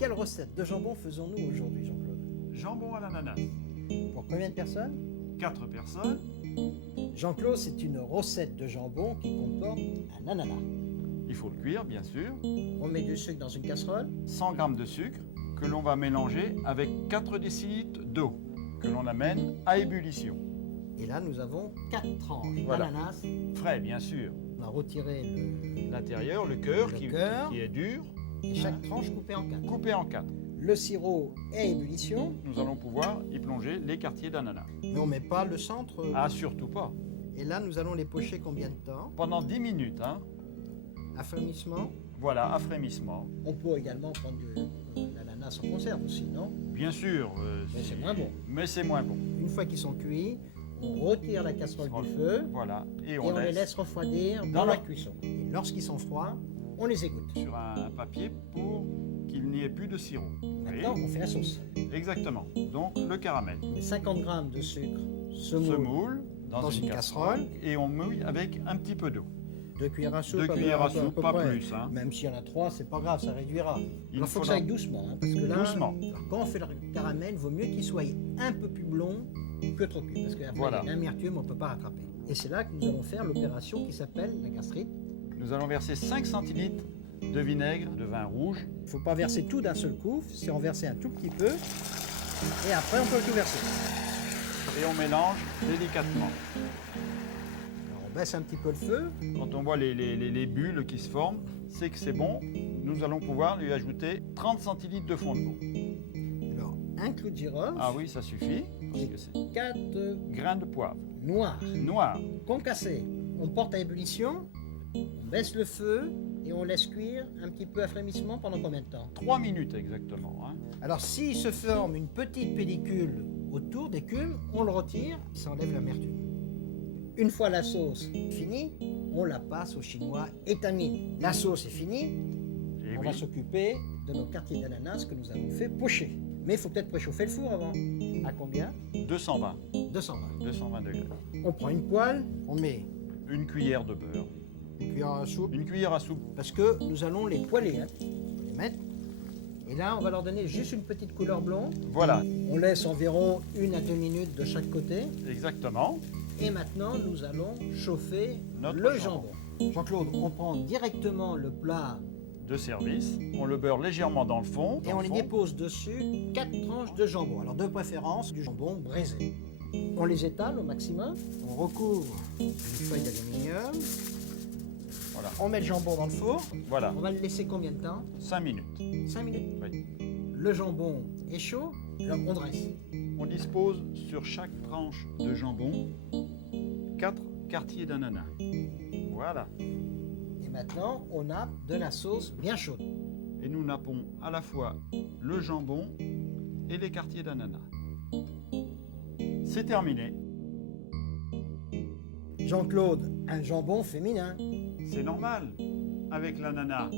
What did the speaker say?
Quelle recette de jambon faisons-nous aujourd'hui, Jean-Claude? Jambon à l'ananas. Pour combien de personnes? 4 personnes. Jean-Claude, c'est une recette de jambon qui comporte un ananas. Il faut le cuire, bien sûr. On met du sucre dans une casserole. 100 g de sucre que l'on va mélanger avec 4 décilitres d'eau que l'on amène à ébullition. Et là, nous avons 4 tranches Voilà. d'ananas. Frais, bien sûr. On a retiré L'intérieur, le cœur, Le qui cœur. est dur, et chaque tranche coupée en 4. coupé en 4. Le sirop est à ébullition, Nous allons pouvoir y plonger les quartiers d'ananas. mais on ne met pas le centre. Ah, surtout pas. Et là, nous allons les pocher combien de temps? Pendant 10 minutes, hein. Affermissement. Voilà, affrémissement. On peut également prendre de l'ananas en conserve aussi, non? Bien sûr. Mais c'est moins bon. Mais c'est moins bon. Une fois qu'ils sont cuits, on retire la casserole du feu Voilà. Et et on on les laisse laisse refroidir dans dans la la- cuisson. Et lorsqu'ils sont froids, on les égoutte. sur un papier pour qu'il n'y ait plus de sirop. Maintenant, on fait la sauce. Exactement. Donc le caramel. On met 50 g de sucre Se semoule, moule dans une casserole et on mouille avec un petit peu d'eau. 2 cuillères à soupe. 2 cuillères à peu soupe, pas près. plus. Hein. Même s'il y en a 3, c'est pas grave, ça réduira. Il Il faut que faudra- ça aille doucement. Hein, parce que là, Doucement. alors, quand on fait le caramel, il vaut mieux qu'il soit un peu plus blond que trop cuit. Parce qu'après, Voilà. il y a l'amertume, on ne peut pas rattraper. Et c'est là que nous allons faire l'opération qui s'appelle la gastrite. Nous allons verser 5 centilitres de vinaigre de vin rouge. Il ne faut pas verser tout d'un seul coup, c'est en verser un tout petit peu. Et après, on peut tout verser. Et on mélange délicatement. Alors, on baisse un petit peu le feu. Quand on voit les bulles qui se forment, c'est que c'est bon. Nous allons pouvoir lui ajouter 30 centilitres de fond de veau. Alors, un clou de girofle Ah oui, ça suffit. Parce que c'est 4 grains de poivre. noirs Noir. concassés. On porte à ébullition, on baisse le feu et on laisse cuire un petit peu à frémissement pendant combien de temps? 3 minutes exactement. Hein. Alors, s'il se forme une petite pellicule autour d'écume, on le retire, ça enlève l'amertume. Une fois la sauce finie, on la passe au chinois étamine. La sauce est finie, Et on oui, va s'occuper de nos quartiers d'ananas que nous avons fait pocher. Mais il faut peut-être préchauffer le four avant. À combien? 220. 220. Degrés. On prend une poêle, on met Une cuillère de beurre. une cuillère à soupe, Une cuillère à soupe. parce que nous allons les poêler. Hein. On va les mettre. Et là, on va leur donner juste une petite couleur blonde. Voilà, On laisse environ 1 à 2 minutes de chaque côté. exactement. Et maintenant, nous allons chauffer Notre le jambon. jambon. Jean-Claude, on prend directement le plat De service. On le beurre légèrement dans le fond. et dans on le les fond. dépose dessus 4 tranches de jambon. Alors de préférence du jambon braisé. On les étale au maximum. On recouvre d'une feuille d'aluminium. Voilà. On met le jambon dans le four. Voilà. On va le laisser combien de temps? 5 minutes. 5 minutes. Oui. Le jambon est chaud. Alors on dresse. On dispose sur chaque tranche de jambon 4 quartiers d'ananas. Voilà. Et maintenant, on a de la sauce bien chaude. Et nous nappons à la fois le jambon et les quartiers d'ananas. C'est terminé. Jean-Claude, un jambon féminin. C'est normal avec l'ananas.